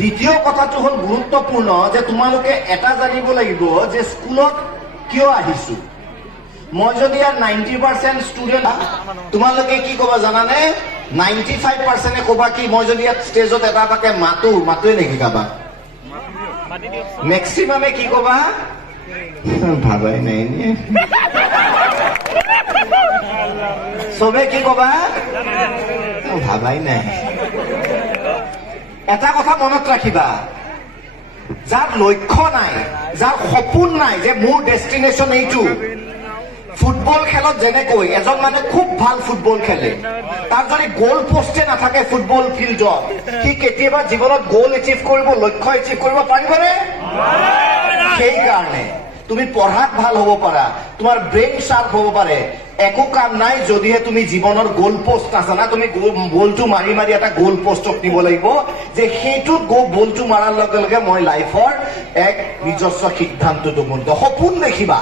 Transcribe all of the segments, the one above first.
দ্বিতীয় কথাটো হ'ল গুৰুত্বপূৰ্ণ যে তোমালোকে এটা জানিব লাগিব যে স্কুলত কিয় আহিছো। মই যদি ইয়াৰ 90% ষ্টুডেণ্ট, তোমালোকে কি ক'বা জানানে? 95% ক'বা কি মই যদি ইয়াত ষ্টেজত এটা এটাকে মাতোৱে নেকি কাবাক? মেক্সিমামে কি ক'বা? ভাবাই নাই নে? চবে কি ক'বা? ভাবাই নাই। এটা কথা মনত ৰাখিবা, যাৰ লক্ষ্য নাই, যাৰ সপোন নাই যে মোৰ ডেষ্টিনেশ্যন এইটো। ফুটবল খেলত যেনেকৈ এজন মানুহে খুব ভাল ফুটবল খেলে, তাৰ যদি গ'ল পোষ্টে নাথাকে ফুটবল ফিল্ডত, সি কেতিয়াবা জীৱনত গ'ল এচিভ কৰিব, লক্ষ্য এচিভ কৰিব পাৰিবনে? সেইকাৰণে তুমি পঢ়াত ভাল হ'ব পাৰা, তোমাৰ ব্ৰেইন শ্বাৰ্প হ'ব পাৰে, একো কাম নাই যদিহে তুমি জীৱনৰ গ'ল পোষ্ট নাজানা। তুমি বলটো মাৰি মাৰি এটা গ'ল পোষ্টক দিব লাগিব যে সেইটোত বলটো মাৰাৰ লগে লগে মই লাইফৰ এক নিজস্ব সিদ্ধান্তটো মন্ত। সপোন দেখিবা,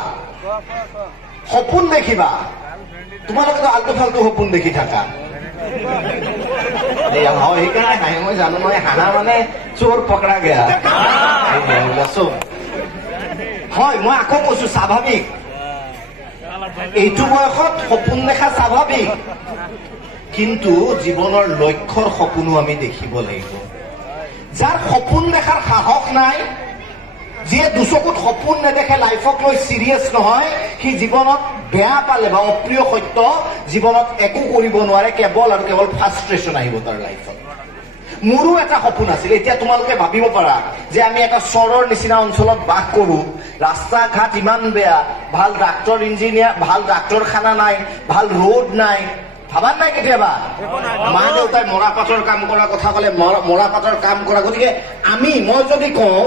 সপোন দেখিবা। তোমালোকেতো আল্টু ফাল্টু সপোন দেখি থাকা। সেইকাৰণে হাঁহি, মই জানো মই হাঁহা মানে চোৰ পকৰা গেয়া। হয়, মই আকৌ কৈছো স্বাভাৱিক, এইটো বয়সত সপোন দেখা স্বাভাৱিক, কিন্তু জীৱনৰ লক্ষ্যৰ সপোনো আমি দেখিব লাগিব। যাৰ সপোন দেখাৰ সাহস নাই, যিয়ে দুচকুত সপোন নেদেখে, লাইফক লৈ চিৰিয়াছ নহয়, সি জীৱনত বেয়া পালে বা অপ্ৰিয় সত্য, জীৱনত একো কৰিব নোৱাৰে, কেৱল আৰু কেৱল ফ্ৰাষ্ট্ৰেশ্যন আহিব তাৰ লাইফত। মোৰো এটা সপোন আছিল। এতিয়া তোমালোকে ভাবিব পাৰা যে আমি এটা চহৰৰ নিচিনা অঞ্চলত বাস কৰো, ৰাস্তা ঘাট ইমান বেয়া, ভাল ডাক্তৰ ইঞ্জিনিয়াৰ, ভাল ডাক্তৰখানা নাই, ভাল ৰোড নাই। ভাবা নাই কেতিয়াবা? মা দেউতাই মৰাপাটৰ কাম কৰাৰ কথা ক'লে মৰাপাটৰ কাম কৰা। গতিকে মই যদি কওঁ